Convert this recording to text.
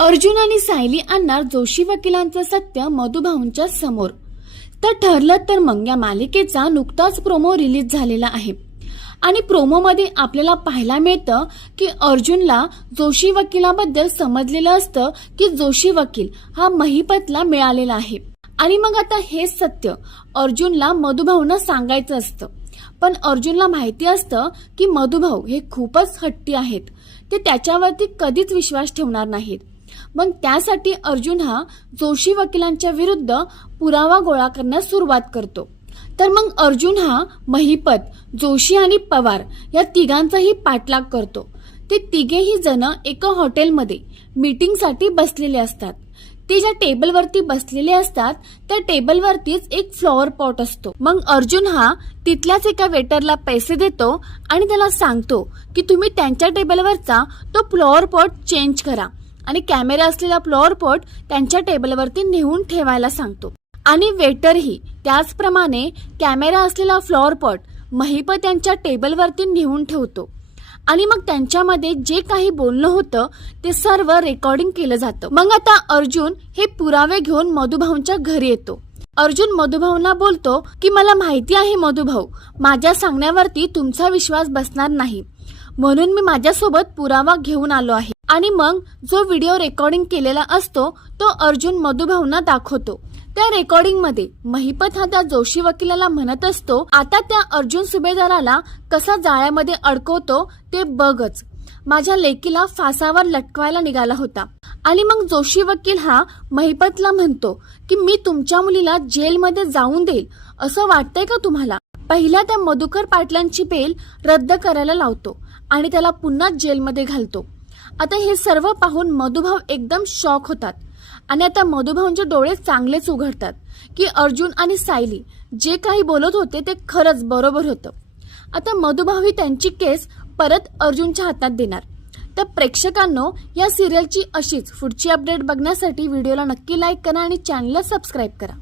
अर्जुन आणि सायली आणणार जोशी वकिलांचं सत्य मधुभाऊंच्या समोर. तर ठरलं तर मग या मालिकेचा नुकताच प्रोमो रिलीज झालेला आहे. आणि प्रोमोमध्ये आपल्याला पाहायला मिळतं की अर्जुनला जोशी वकिलाबद्दल समजलेलं असतं की जोशी वकील हा महिपतला मिळालेला आहे. आणि मग आता हेच सत्य अर्जुनला मधुभाऊनं सांगायचं असतं. पण अर्जुनला माहिती असतं की मधुभाऊ हे खूपच हट्टी आहेत. ते त्याच्यावरती कधीच विश्वास ठेवणार नाहीत. मग त्यासाठी अर्जुन हा जोशी वकिलांच्या विरुद्ध पुरावा गोळा करण्यास सुरुवात करतो. तर मग अर्जुन हा महिपत जोशी आणि पवार या तिघांचाही पाठलाग करतो. ते तिघेही जण एका हॉटेलमध्ये मीटिंगसाठी बसलेले असतात. ते ज्या टेबलवरती बसलेले असतात त्या टेबलवरतीच एक फ्लॉवर पॉट असतो. मग अर्जुन हा तिथल्याच एका वेटरला पैसे देतो आणि त्याला सांगतो की तुम्ही त्यांच्या टेबलवरचा तो फ्लॉवर पॉट चेंज करा. आणि कॅमेरा असलेला फ्लॉवर पॉट त्यांच्या टेबलवरती नेऊन ठेवायला सांगतो. आणि वेटरही त्याचप्रमाणे कॅमेरा असलेला फ्लॉवर पॉट महिप त्यांच्या टेबलवरती नेऊन ठेवतो. आणि मग त्यांच्यामध्ये जे काही बोलणं होतं ते सर्व रेकॉर्डिंग केलं जातं. मग आता अर्जुन हे पुरावे घेऊन मधुभाऊंच्या घरी येतो. अर्जुन मधुभाऊंना बोलतो की मला माहिती आहे मधुभाऊ माझ्या सांगण्यावरती तुमचा विश्वास बसणार नाही. म्हणून मी माझ्यासोबत पुरावा घेऊन आलो आहे. आणि मग जो व्हिडिओ रेकॉर्डिंग केलेला असतो तो अर्जुन मधुभावना दाखवतो. त्या रेकॉर्डिंगमध्ये महिपत हा त्या जोशी वकिलाला म्हणत असतो आता त्या अर्जुन सुभेदाराला कसा जाळ्यामध्ये अडकवतो ते बघच. माझ्या लेकीला फासावर लटकवायला निघाला होता. आणि मग जोशी वकील हा महिपतला म्हणतो की मी तुमच्या मुलीला जेलमध्ये जाऊन देईल. असं वाटतंय का तुम्हाला? पहिला त्या मधुकर पाटलांची बेल रद्द करायला लावतो आणि त्याला पुन्हा जेलमध्ये घालतो. आता हे सर्व पाहून मधुभाऊ एकदम शॉक होतात. आणि आता मधुभाऊंचे डोळे चांगलेच उघडतात की अर्जुन आणि सायली जे काही बोलत होते ते खरंच बरोबर होतं. आता मधुभाऊ ही त्यांची केस परत अर्जुनच्या हातात देणार. तर प्रेक्षकांनो या सिरियलची अशीच पुढची अपडेट बघण्यासाठी व्हिडिओला नक्की लाईक करा आणि चॅनलला सबस्क्राईब करा.